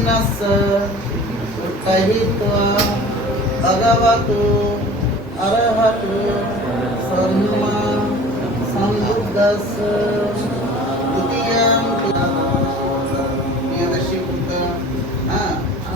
जिज्ञास उत्तहित्वा भगवतो अरहतो सम्मा संबुद्धस्य द्वितीयं प्रियदर्शी बुद्ध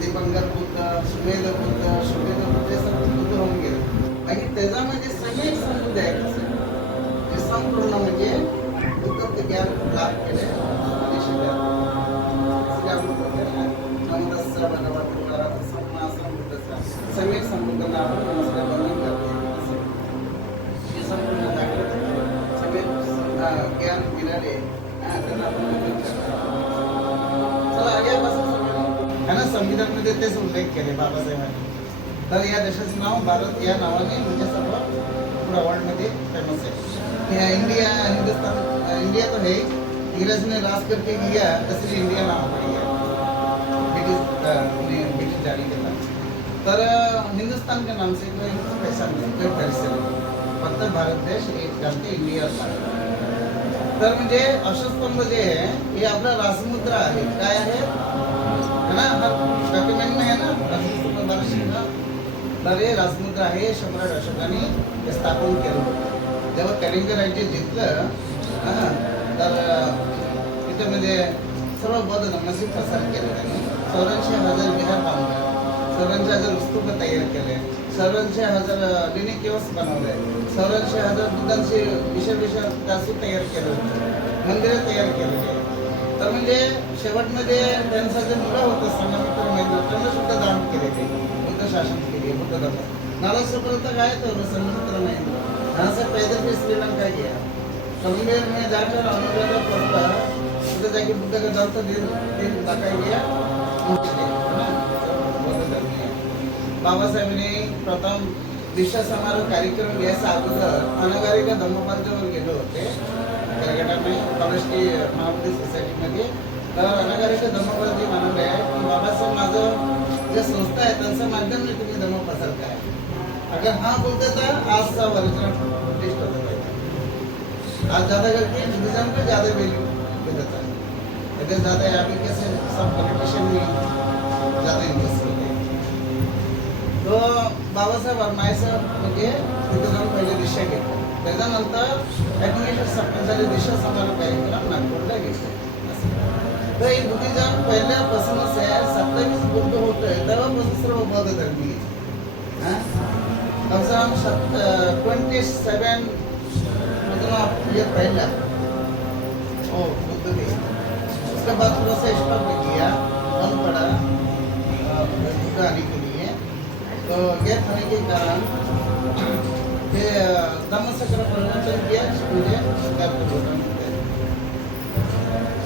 दिगंबर बुद्ध सुमेध बुद्ध हे सर्व बुद्ध होऊन गेले आणि त्याच्यामध्ये सगळे संबुद्ध आहेत ते संपूर्ण म्हणजे बुद्ध ज्ञान लाभ केले आणि शिकले नमस्कार भगवतो अरहतो सम्मा संबुद्धस्य सगळे संबुद्धांना आपण नमस्कार बनवून करतो हे संपूर्ण जागृत सगळे ज्ञान मिळाले त्यांना आपण चला आल्यापासून संविधानामध्ये तेच उल्लेख केले बाबासाहेबांनी. तर या देशाचं नाव भारत या नावाने म्हणजे सर्व पूरा वर्ल्डमध्ये फेमस है. इंडिया हिंदुस्तान इंडिया तो है, इंग्रज ने राज करके किया इसलिए इंडिया नाम पड़ गया ब्रिटिश जारी के बाद. तर हिंदुस्तान के नाम से कोई पैसा नहीं, कोई पैसे नहीं, फक्त भारत देश एक जानते इंडिया. तर म्हणजे अशोकस्तंभ जे आहे हे आपला राजमुद्रा आहे. काय आहे ना, हर डॉक्युमेंट में है ना राजमुद्रा बारशिंगा. तर हे राजमुद्रा आहे. सम्राट अशोकाने हे स्थापन केलं होतं. जेव्हा कलिंग राज्य जिंकलं तर त्याच्यामध्ये सर्व बौद्ध धर्माचे प्रसार केले त्यांनी. 84,000 विहार बांधले, 84,000 स्तूप तयार केले, 84,000 लेणी किओस्क बनवले, 84,000 बुद्धांचे विशेष दासू तयार केले होते, मंदिरं तयार केलेली. तर म्हणजे शेवटमध्ये त्यांचं जे मुलं होतं संगमित्र महेंद्र त्यांना सुद्धा दान केले ते बुद्ध शासन केले बुद्ध धर्म. नालासोपर्यंत काय तो संगमित्र महेंद्र यहाँ से पैदल भी श्रीलंका गया. कश्मीर में जाकर अनुराधा पड़ता उधर जाके बुद्ध का दर्द दिन दिखाई गया. बाबासाहेबांनी प्रथम दीक्षा समारोह कार्यक्रम घ्यायचा अगोदर अनागारिका धम्मपंथावर गेले होते कलकत्तामध्ये कॉलेजची महाबुद्धी सोसायटीमध्ये. तर अनागारिका धम्मपंथी म्हणाले की बाबासाहेब माझं जे संस्था आहे त्यांचं माध्यम तुम्ही धम्म पसरताय. अगर हाँ बोलते तो आज सा वर्जन टेस्ट होता है. आज ज़्यादा करके बुद्धिज्म को ज़्यादा वैल्यू देता है. इधर ज़्यादा यहाँ पे कैसे सब पॉलिटिशियन में ज़्यादा इंटरेस्ट होते हैं. तो बाबासाहेब अरमायसाहेब म्हणजे तिथे जाऊन पहिले दीक्षा घेतली. त्याच्यानंतर 1956 साली दीक्षा समारोह कार्यक्रम नागपूरला घेतला. तर हे बुद्धिज्म पहिल्यापासूनच आहे. 27 बुद्ध होते तेव्हापासून सर्व बौद्ध धर्मी कम से कम 27 मतलब ये पहला ओ बुद्ध थे. उसके बाद थोड़ा सा स्टॉप किया, बंद पड़ा बुद्ध आने के लिए. तो गैप होने के कारण ये धम्मचक्र प्रवचन किया मुझे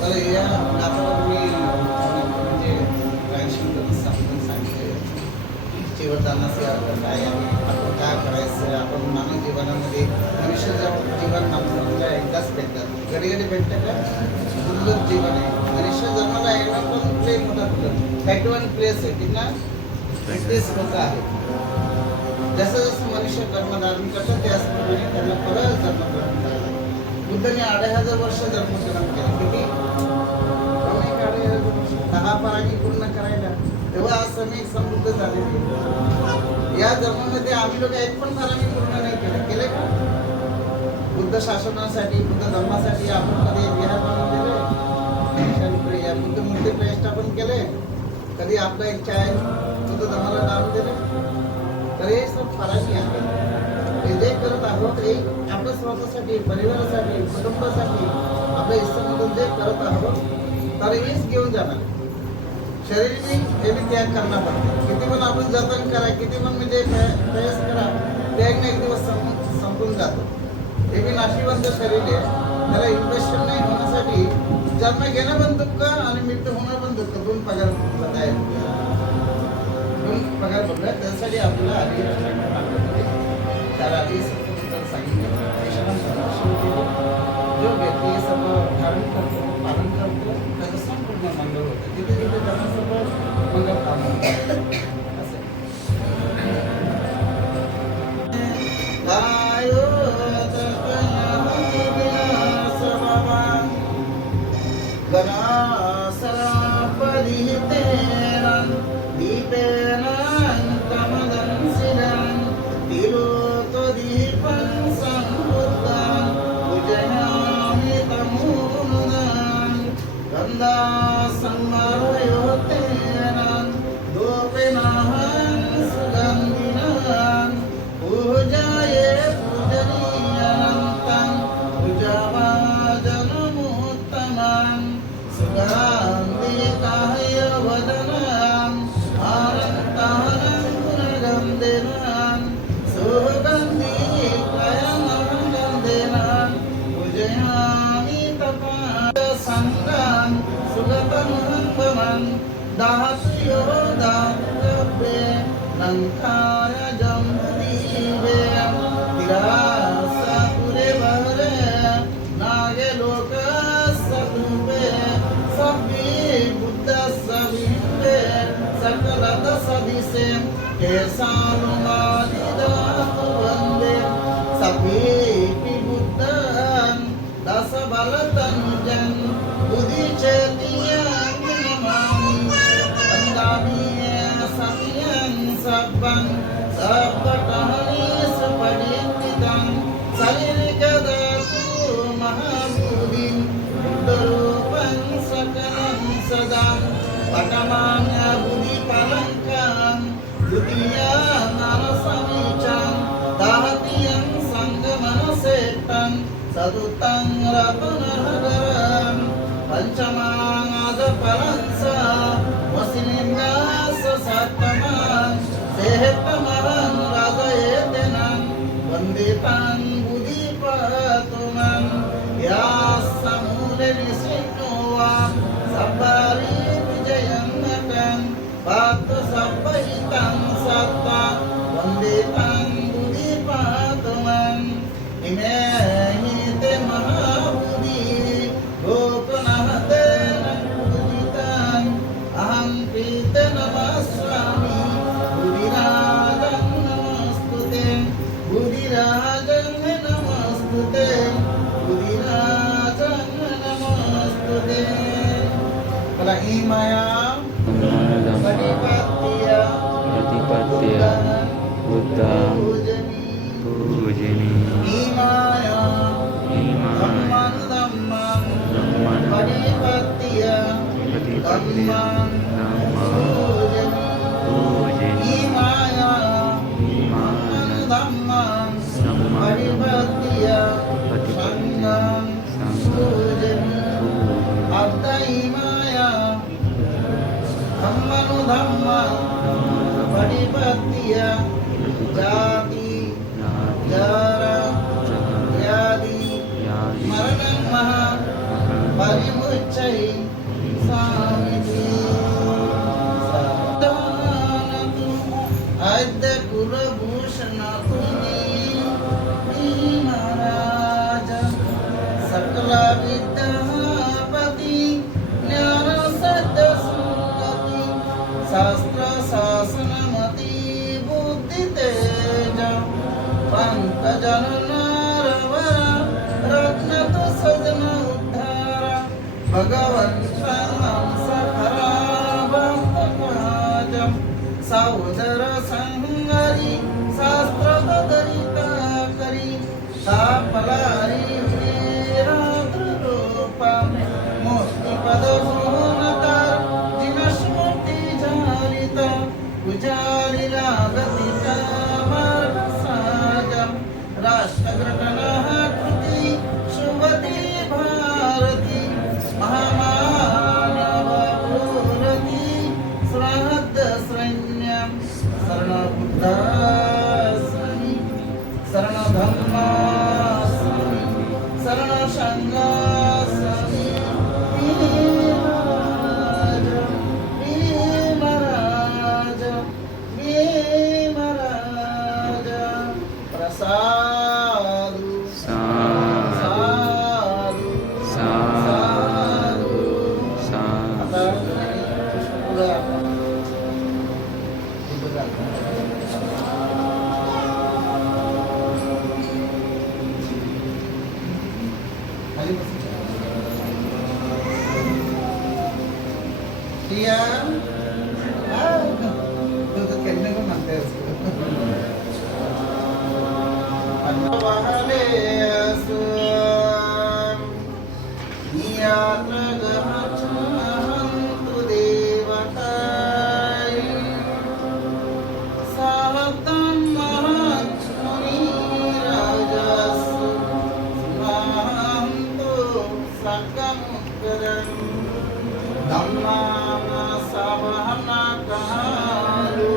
तर या आपण म्हणजे समजून सांगितले जीवनाचे अर्थ काय आहे, आपण काय करायचं. आपण मानव जीवनामध्ये मनुष्य जीवन आपल्याला एकदाच भेटतात. घडी घडी भेटतं का दुर्लभ जीवन आहे. मनुष्य जन्माला येणं पण लई मोठा दुर्लभ. 31 प्लेस आहे किंवा 31 लोक आहेत. जसं जसं मनुष्य कर्म धारण करतात त्याचप्रमाणे त्यांना परत जन्म ग्रहण करायला. बुद्धाने 2,500 वर्ष जन्म ग्रहण केले. किती 2,500 वर्ष 10 पारायणी पूर्ण करायला. तेव्हा आज समय समृद्ध झालेली. या जन्मामध्ये आम्ही लोक एक पण पारायणी पूर्ण नाही केले का? बुद्ध शासनासाठी बुद्ध धर्मासाठी आपण कधी विहार बनवलेले, या बुद्ध मूर्ती प्रतिष्ठापन केले, कधी आपला एक चाय बुद्ध धर्माला दान दिले. तर हे सब पारायणी आहे. हे जे करत आहोत हे आपल्या स्वतःसाठी, परिवारासाठी, कुटुंबासाठी, आपल्या इष्टमधून जे करत आहोत तर हेच घेऊन जाणार. शरीराने हे बी त्याग करणार पडते. किती पण आपण जतन करा, किती पण म्हणजे प्रयास करा, त्याग एक दिवस संपून जातो. हे बी नाशिवंत शरीर आहे. त्याला इन्फेक्शन नाही होण्यासाठी जन्म घेणं पण दुःख आणि मृत्यू होणं पण दुःख. 2 पगार आहे, 2 पगार पडला. त्यासाठी आपल्याला आधी त्याला आधी सांगितलं जो व्यक्ती सर्व धारण करतो, पालन करतो त्याचं संपूर्ण मंगळ होतं. तिथे तिथे त्यांना सर्व मंगळ काम होतं. गणा सरा परिहिते दाहतयो दाहतव्ये लंकाय जम्बुदीपे तिरासापुरे बहरे नागे लोक सदुपे सभी बुद्ध सभी सकल दशदिशे केशानुमादिदातु वन्दे सभी बुद्धं दश बलतनुजं बुद्धिचेतियं नमामि वन्दामि सत्यं सब्बं सब्बटहनि सुपरिचितं शरीरगदतु महाबुद्धिं बुद्धरूपं सकलं सदा पटमान्य बुद्धिपलङ्कं द्वितीयं नरसमीचं दाहतीयं सङ्गमनसेट्टं चतुर्थं रत्नहरं पञ्चमादफलं स वसिलिङ्गस सप्तमं सेहतमहं राजयेतनं वन्दितं बुद्धिपतुमं यासमूले विष्णो वा सब्बारि विजयन्नकं पात्र सब्बहितं सत्ता वन्दितं बुद्धिपतुमं इमे हि ते महाबुद्धि लोकनाथेन पूजितं अहं प्रीते नमस्वामि बुद्धिराजं नमस्तुते बुद्धिराजं नमस्तुते बुद्धिराजं नमस्तुते कला इमया प्रतिपत्य बुद्धा पूजनी इमया धम्मं धम्मं प्रतिपत्य धम्मं पूजनी इमया धम्मं प्रतिपत्य संघं पूजनी अद्वैमया धम्मं प्रतिपत्य जाति जरा व्याधि मरणं महा परिमुच्यै स्वामिति सदानतु अद्य कुलभूषण तुमी महाराज सकल विद्यापति ज्ञान सद्य संगति शास्त्र शासनमति बुद्धि तेज पंकजन नारवर रत्न तो सजन उद्धार भगवंत सखरा भक्त काजम सौदर संहरी शास्त्र दरिता करी तापलारी वीराद्रूपम मूर्ति पद भुवनतार जिनस्मृति झारित पुजारी लागतित मार्ग साजम राष्ट्रघटनः कृति शुभति भारती महामानवपूरति श्रहद् श्रण्यं शरणबुद्धास्मि शरणधम्मास्मि शरणसङ्घास्मि भीमराज भीमराज प्रसादु साधु साधु आता पुष्पगुच्छ खाली बस किया तो खेलने को मानते हैं उसको अन्नवाहले यात्रा गच्छन्तु देवताय साहतं महत्मुनिराजस्सु स्माहन्तु सकमुत्तरम् धम्मामसवहनकालु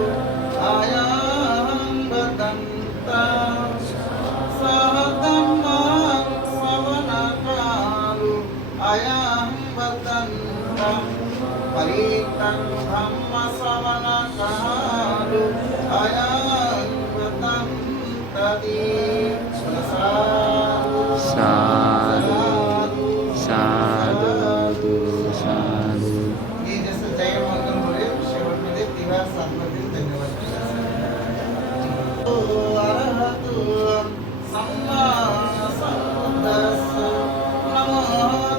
आयां वदन्ता सहधम्मां सवनकालु आयां धम्म श्रवण कालो अयं वर्तन्ते साधु साधु साधु साधु. मी जसं जय मंगल बोलेल शेवटमध्ये तेव्हा साधनातील धन्यवाद अरहतु सम्मा सम्बुद्धस्स नमो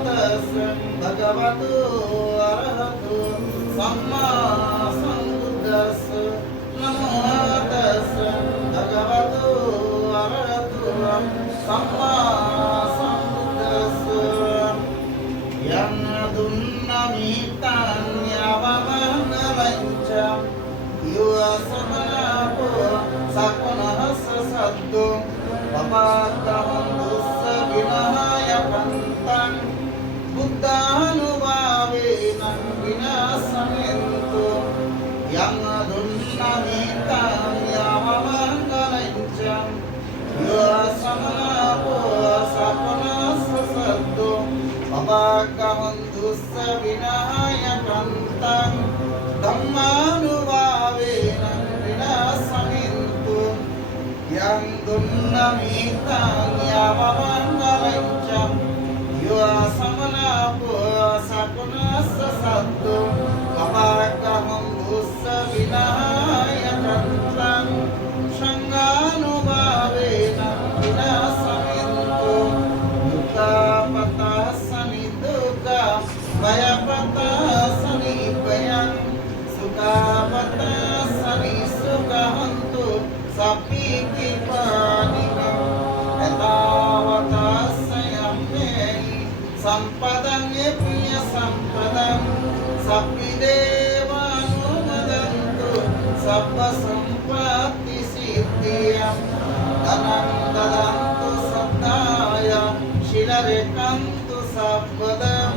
तस्स भगवतो अरहतु सम्मा सम्बुद्धस्स नमो तस्स भगवतो अरहतु सम्मा सम्बुद्धस्स yang dunnamitan yavamangalancha yuasamanapo sakunahasa saddu papakahandussa vinahaya pantang buddhanubavenan vinasamentu yang dunnamitan yavamangalancha yuasamanapo sakunahasa saddu Apakahandussa vinayakantang Dhammanubbhavena vinasamintu Yang dunnamitan yavamangalancham Yuasamanapo sakunassa sattu Apakahandussa vinayakantang Shanganubbhavena vinasamintu Dukkapattasani dukkha Bhayapattasani bhayam Sukhapattasani sukhantu Sapi pipanikam Etavatasayammehi Sampadang epiya sampadang Sapi devanumadantu Sabba sampatti siddhiyam Dhanam dadantu saddhaya Shilarekantu sabbadam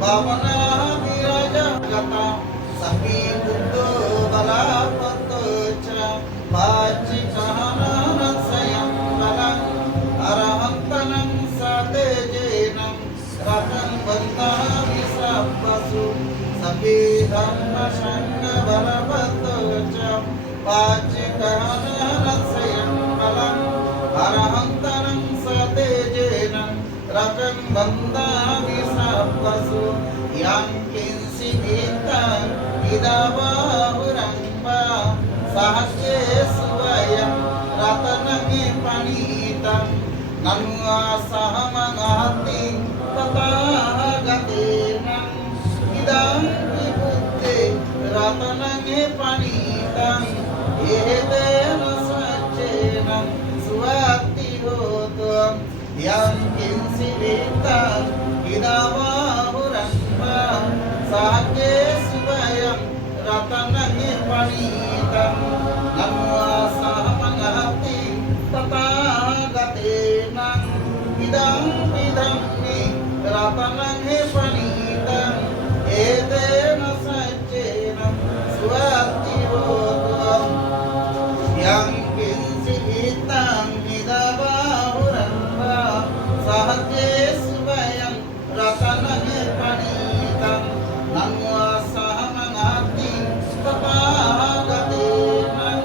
Bhavana virajagata Sapi buddho balapato cha Vachikahanansayam balang Arahantanam satejenam Rakam bandhami sabbasu Sapi dhamma shanga balapato cha Vachikahanansayam balang Arahantanam satejenam Rakam bandhami sabbasu Yang kinsi bitang idabahuramba Sahasye suvayam ratanange panitam Nanua sahamangati tatagatenam Idam vibuddhe ratanange panitam Ehetena saccenam suati hotam Yang kinsi bitang idabahuramba Sahasye suvayam ratanange panitam Namwa sahamangati tatagatenam Idam vidamni ratanange panitam Etena saccenam suati hotam Yang kinsi bitang idabahuramba Sahasye suvayam ratanange panitam Namwa sahamangati tatagatenam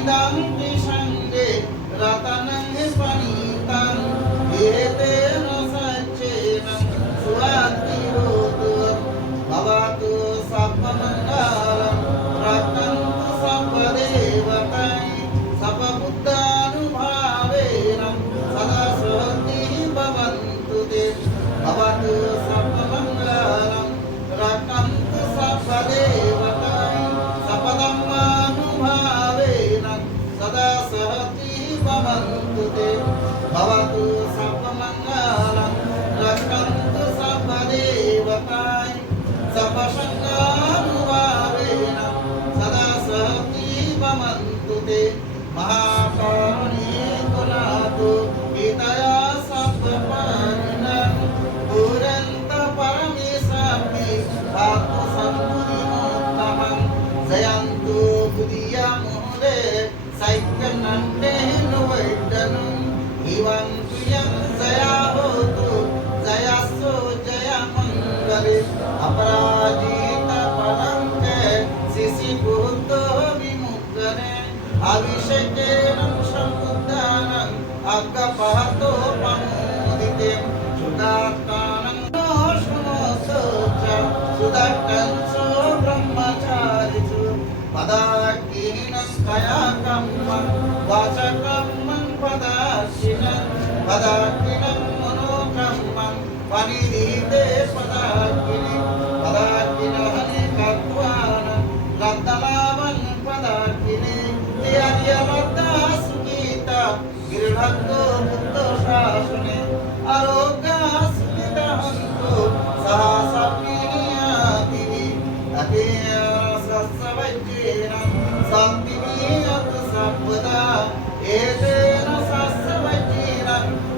Idam vishange ratanange panitam Etena saccenam suati hotam Bhavatu sabba mangalam rakantu sabba devatai Sabba buddhanubhavenam sada soti bhavantu te Bhavatu sabba mangalam rakantu sabba devatai Sabba dhammanubhavenam sada soti bhavantu te Bhavatu sabba mangalam rakantu sabba devatai Sabba shanganubhavenam sada soti bhavantu te Mahakarunikunato hitaya sabba parinam Puranta paramisapi bhakta sambudimuttamam Jayantu buddhiya muhre saikyanante nuvaiddanam Ivam priyam jaya hotu jayaso jaya mangale Aparajita palanke कया कम्मं वाचकम्मं पदाकिनं मनोकम्मं वनिधीते पदाकिनः निकत्वान लब्धलाभं पदाकिने यर्यलब्धा सुखीता गिरिभक्तो मुक्तो शासने आरोग्या सुखितहन्तु सहसप्नियातिः अकेया सस्सवज्जेन सप्तिमीयत सप्पदा एतेन सस्सवज्जेन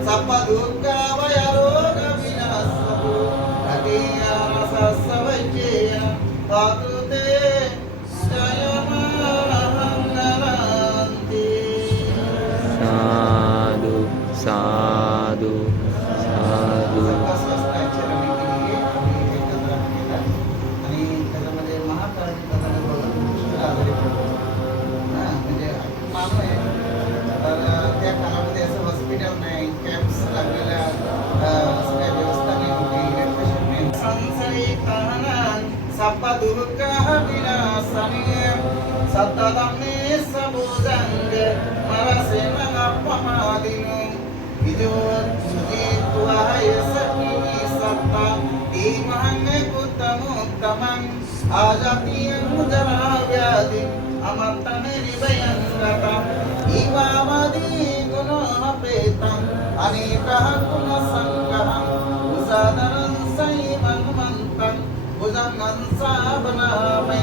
सप्पदुःखभयरोगविनाशतु अकेया सस्सवज्जेन पातु ते जयमहङ्गलान्ति साधु साधु साधु सर्व शास्त्राच्या रमितीने आम्ही एकत्र केला आणि त्याच्यामध्ये महाकाळजी कथाने बघून मुश्किल आजारी पडतो म्हणजे मानव आहे तर त्या काळामध्ये असं हॉस्पिटल नाही कॅम्प्स लागलेल्या असं काही व्यवस्था नाही होती इलेक्ट्रिशियन नाही संसरितानां सप्पदुर्गः विनाशने सत्तदम्मे सबोधंगे मरसेन अपमादिनो विजोत्सुजित्वाय सखिनी सत्ता धीमहं कुतमोत्तमं आजातीयं जराव्याधि अमर्तमेरिभयं गतम् इवामदि गुणः प्रेतम् अनेकः गुणसङ्गहम् उसादनं सैवं मन्त्रं भुजङ्गं सावनामि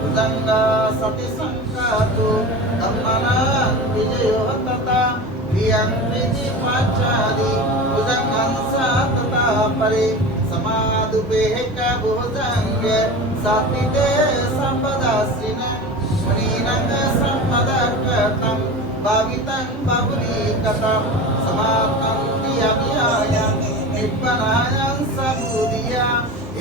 भुजङ्गा सति सङ्कातु कम्मना विजयो तथा प्रियं प्रीतिपाचादि भुजङ्गं सा तथा परे समादुपेह भुजङ्ग सात्विते सम्पदासिनं मुनीनं सम्पदकृतं भावितं बहुलीकतं समाप्तं दियमियायं निब्बनायं सबुदिया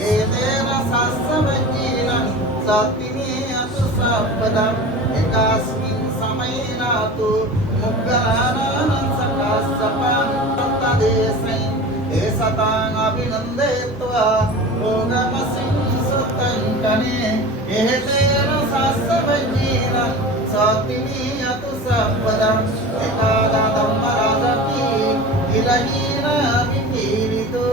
एतेन सस्सवज्जीनं सत्तिमीयतु सम्पदम् एकस्मिन् समयेनातु मुग्गरानां सकासपान् तत्तदेशैः एषताम् अभिनन्दित्वा भोगमसिं सुतङ्कने एतेन सस्सवज्जीनं सत्तिमीयतु सम्पदम् एकादम्बराजपि विलहीनविपीडितो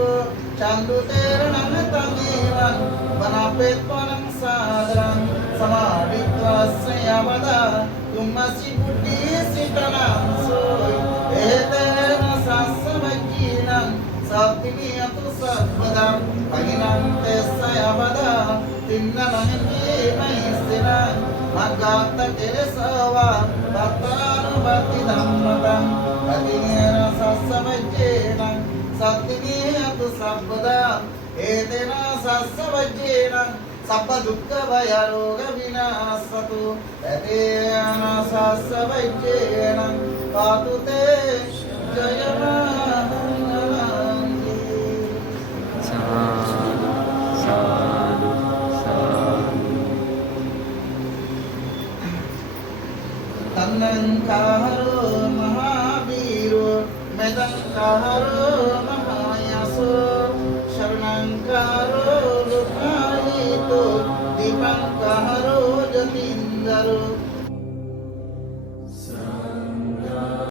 चान्दुतेर्णं तमेवं वनापेत्वनं सादरं समाडित्वा श्रेयवदा तुमसि बुद्धिसितनां सोय एतेन सस्सवज्जीनं सप्तिमीयतु सर्वदां अहिनं ते सयवदा तिन्ननहिमैस्तिनं मग्गात्तकेशवा भक्तानुभक्तिधम्मतं अतिनेन सस्सवज्जेनं सप्तिमीयतु सर्वदा एतेन सस्सवज्जेनं सप्पदुःखभयरोगविनाशतु एतेन सस्सवज्जेनं पातु ते जयमहङ्गलान्ति साधु साधु साधु तन्नङ्कारो महावीरो मेदङ्कारो महायशो शरणङ्कारो लोकायितो दीपङ्कारो जतीन्द्रो